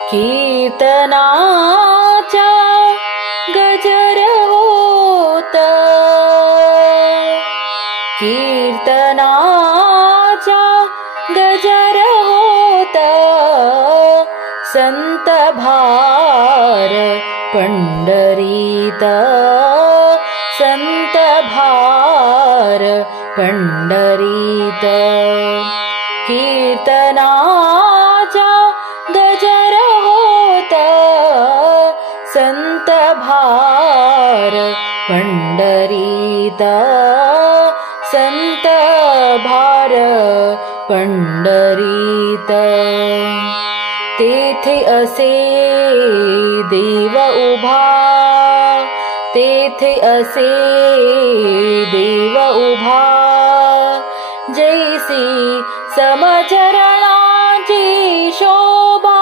कीर्तनाचा गजर होत, कीर्तनाचा गजर होत, संत भार पंढरीत, संत भार पंढरीत। कीर्तनाचा गजर होत, संत भार पंढरीत, संत भार पंढरीत। तेथे असे देव उभा, तेथे असे देव उभा, जैसी समचरणाची शोभा,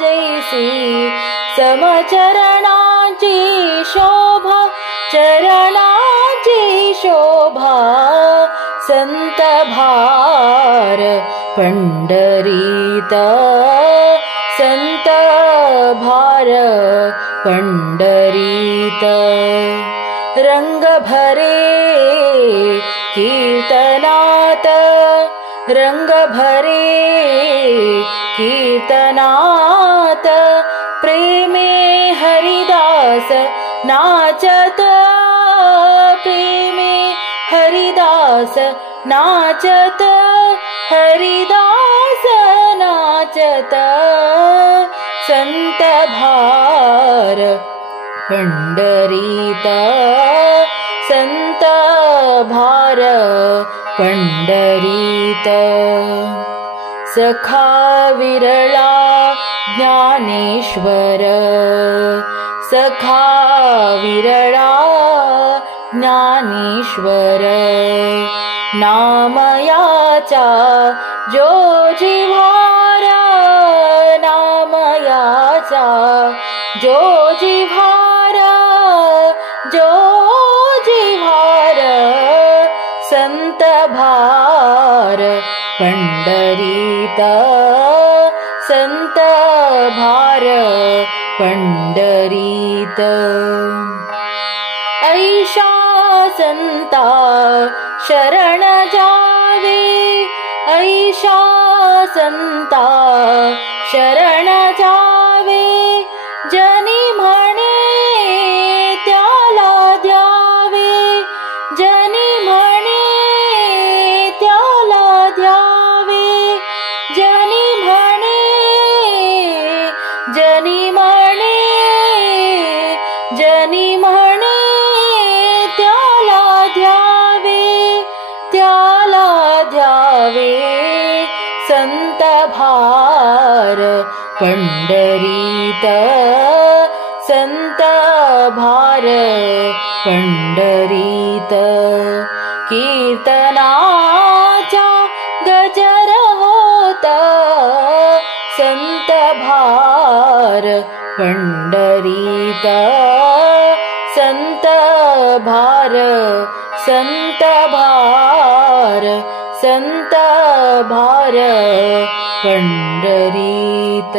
जैसी समचरणाची शोभा, चरणाची शोभा, संत भार पंढरीत, संत भार पंढरीत। रंग भरे कीर्तनात, रंग भरे कीर्तनात, प्रेमे हरिदास नाचत, प्रेमे हरिदास नाचत, हरिदास नाचत, संत भार पंढरीत, संत भार पंढरीत। सखा विरळा ज्ञानेश्वर, सखा विरळा ज्ञानेश्वर, नामयाचा जो जिव्हारा, नामयाचा जो जिव्हारा, जो जिव्हार, संत भार पंढरीत, संत भार पंढरीत। ऐशा संता शरण जावे, ऐशा संता शरण जावे, जनी म्हणे त्याला द्यावे, जनी म्हणे त्याला द्यावे, जनी म्हणे, जनी म्हणे, जनी म्हणे त्याला द्यावे, त्याला द्यावे, संत भार पंढरीत, संत भार पंढरीत। कीर्तनाचा गजर होत, संत भार पंढरीत, संत भार, संत भार, संत भार पंढरीत।